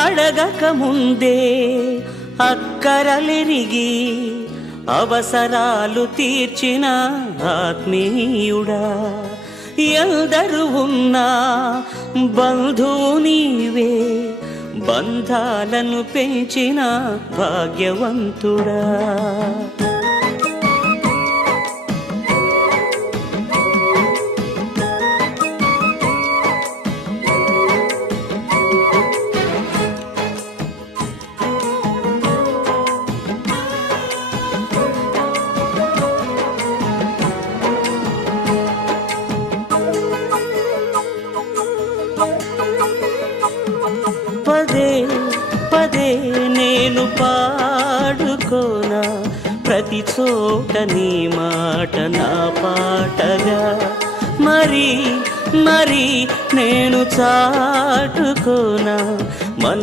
అడగక ముందే అక్కరలెరిగి అవసరాలు తీర్చిన ఆత్మీయుడా, ఎందరు ఉన్నా బంధువు నీవే, బంధాలను పెంచిన భాగ్యవంతుడా. పదే పదే నేను పాడుకోనా ప్రతి చోట నీ మాట నా పాటగా, మరి మరి నేను చాటుకోనా